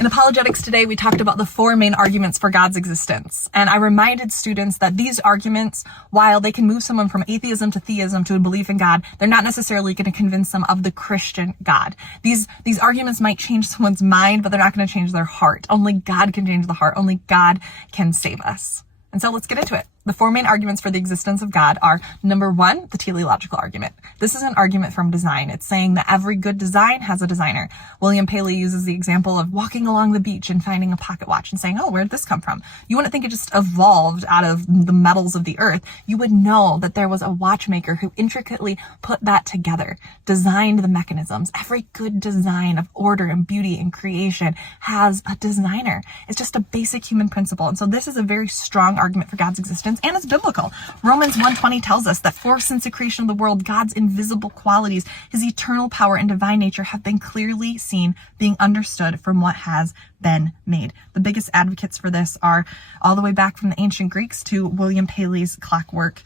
In apologetics today, we talked about the four main arguments for God's existence. And I reminded students that these arguments, while they can move someone from atheism to theism to a belief in God, they're not necessarily going to convince them of the Christian God. These arguments might change someone's mind, but they're not going to change their heart. Only God can change the heart. Only God can save us. And so let's get into it. The four main arguments for the existence of God are, number one, the teleological argument. This is an argument from design. It's saying that every good design has a designer. William Paley uses the example of walking along the beach and finding a pocket watch and saying, oh, where did this come from? You wouldn't think it just evolved out of the metals of the earth. You would know that there was a watchmaker who intricately put that together, designed the mechanisms. Every good design of order and beauty and creation has a designer. It's just a basic human principle. And so this is a very strong argument for God's existence. And it's biblical. Romans 1:20 tells us that for since the creation of the world, God's invisible qualities, his eternal power and divine nature have been clearly seen, being understood from what has been made. The biggest advocates for this are all the way back from the ancient Greeks to William Paley's clockwork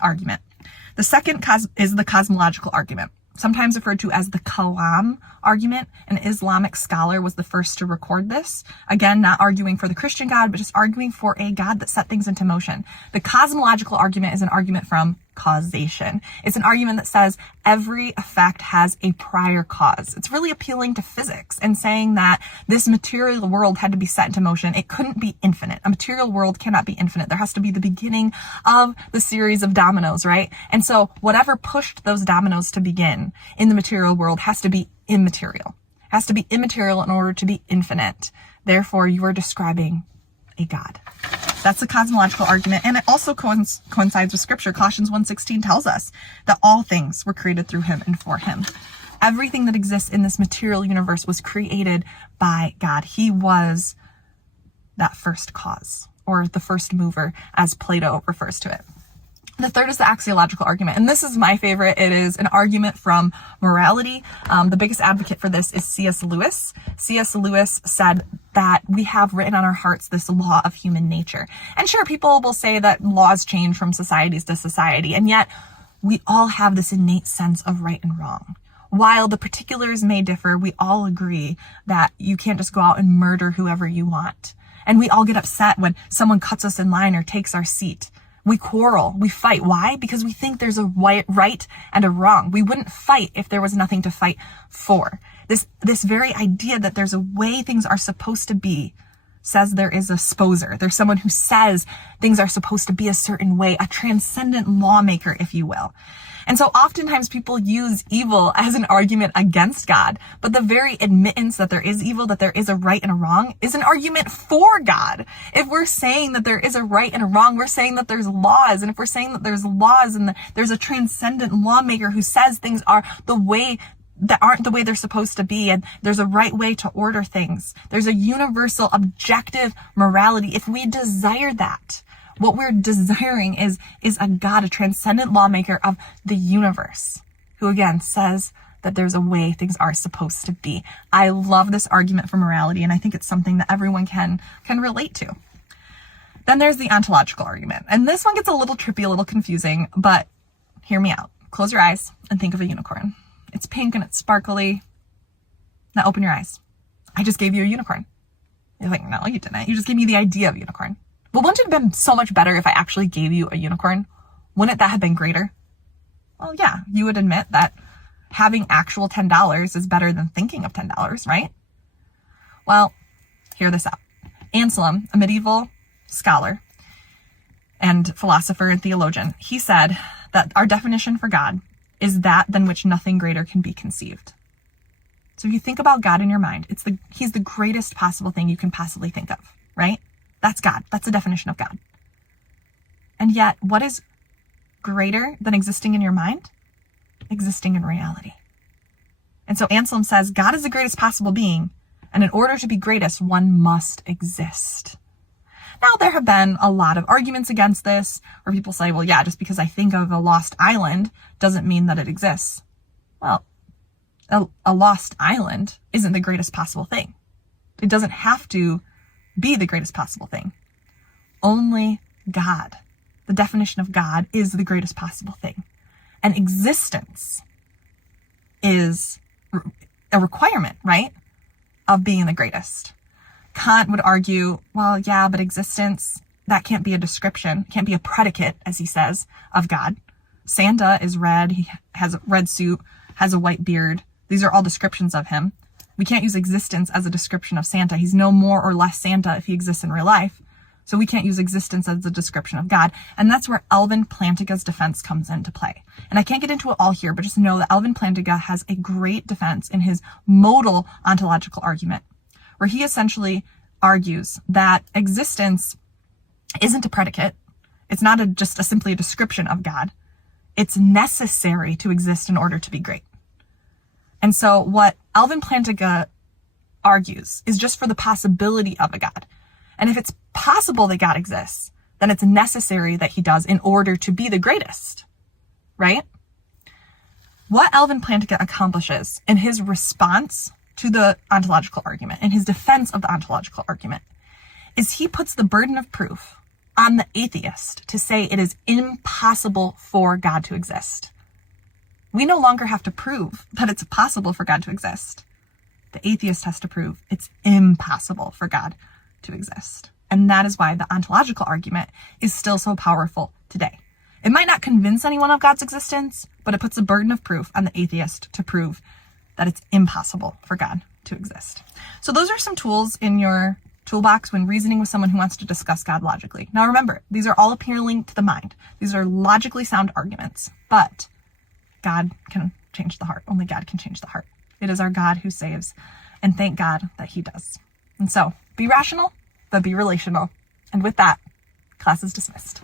argument. The second is the cosmological argument, sometimes referred to as the Kalam argument. An Islamic scholar was the first to record this. Again, not arguing for the Christian God, but just arguing for a God that set things into motion. The cosmological argument is an argument from causation. It's an argument that says every effect has a prior cause. It's really appealing to physics and saying that this material world had to be set into motion. It couldn't be infinite. A material world cannot be infinite. There has to be the beginning of the series of dominoes, right? And so whatever pushed those dominoes to begin in the material world has to be immaterial. It has to be immaterial in order to be infinite. Therefore, you are describing a God. That's the cosmological argument. And it also coincides with scripture. Colossians 1:16 tells us that all things were created through him and for him. Everything that exists in this material universe was created by God. He was that first cause, or the first mover, as Plato refers to it. The third is the axiological argument. And this is my favorite. It is an argument from morality. The biggest advocate for this is C.S. Lewis. C.S. Lewis said that we have written on our hearts this law of human nature. And sure, people will say that laws change from societies to society. And yet we all have this innate sense of right and wrong. While the particulars may differ, we all agree that you can't just go out and murder whoever you want. And we all get upset when someone cuts us in line or takes our seat. We quarrel, we fight. Why? Because we think there's a right and a wrong. We wouldn't fight if there was nothing to fight for. This very idea that there's a way things are supposed to be says there is a sposer. There's someone who says things are supposed to be a certain way, a transcendent lawmaker, if you will. And so oftentimes people use evil as an argument against God, but the very admittance that there is evil, that there is a right and a wrong, is an argument for God. If we're saying that there is a right and a wrong, we're saying that there's laws. And if we're saying that there's laws and there's a transcendent lawmaker who says things are the way that aren't the way they're supposed to be, and there's a right way to order things. There's a universal objective morality. If we desire that, what we're desiring is a God, a transcendent lawmaker of the universe, who again says that there's a way things are supposed to be. I love this argument for morality, and I think it's something that everyone can relate to. Then there's the ontological argument. And this one gets a little trippy, a little confusing, but hear me out. Close your eyes and think of a unicorn. It's pink and it's sparkly. Now open your eyes. I just gave you a unicorn. You're like, no, you didn't. You just gave me the idea of a unicorn. Well, wouldn't it have been so much better if I actually gave you a unicorn? Wouldn't that have been greater? Well, yeah, you would admit that having actual $10 is better than thinking of $10, right? Well, hear this out. Anselm, a medieval scholar and philosopher and theologian, he said that our definition for God is that than which nothing greater can be conceived. So if you think about God in your mind, he's the greatest possible thing you can possibly think of, right? That's God. That's the definition of God. And yet, what is greater than existing in your mind? Existing in reality. And so Anselm says, God is the greatest possible being, and in order to be greatest, one must exist. Now, there have been a lot of arguments against this, where people say, well, yeah, just because I think of a lost island doesn't mean that it exists. Well, a lost island isn't the greatest possible thing. It doesn't have to be the greatest possible thing. Only God, the definition of God, is the greatest possible thing. And existence is a requirement, right? of being the greatest. Kant would argue, well, yeah, but existence, that can't be a description, can't be a predicate, as he says, of God. Santa is red, he has a red suit, has a white beard. These are all descriptions of him. We can't use existence as a description of Santa. He's no more or less Santa if he exists in real life. So we can't use existence as a description of God. And that's where Alvin Plantinga's defense comes into play. And I can't get into it all here, but just know that Alvin Plantinga has a great defense in his modal ontological argument, where he essentially argues that existence isn't a predicate. It's not just simply a description of God. It's necessary to exist in order to be great. And so what Alvin Plantinga argues is just for the possibility of a God. And if it's possible that God exists, then it's necessary that he does in order to be the greatest, right? What Alvin Plantinga accomplishes in his response to the ontological argument, in his defense of the ontological argument, is he puts the burden of proof on the atheist to say it is impossible for God to exist. We no longer have to prove that it's possible for God to exist. The atheist has to prove it's impossible for God to exist. And that is why the ontological argument is still so powerful today. It might not convince anyone of God's existence, but it puts the burden of proof on the atheist to prove that it's impossible for God to exist. So those are some tools in your toolbox when reasoning with someone who wants to discuss God logically. Now remember, these are all appealing to the mind. These are logically sound arguments, but God can change the heart. Only God can change the heart. It is our God who saves, and thank God that he does. And so be rational, but be relational. And with that, class is dismissed.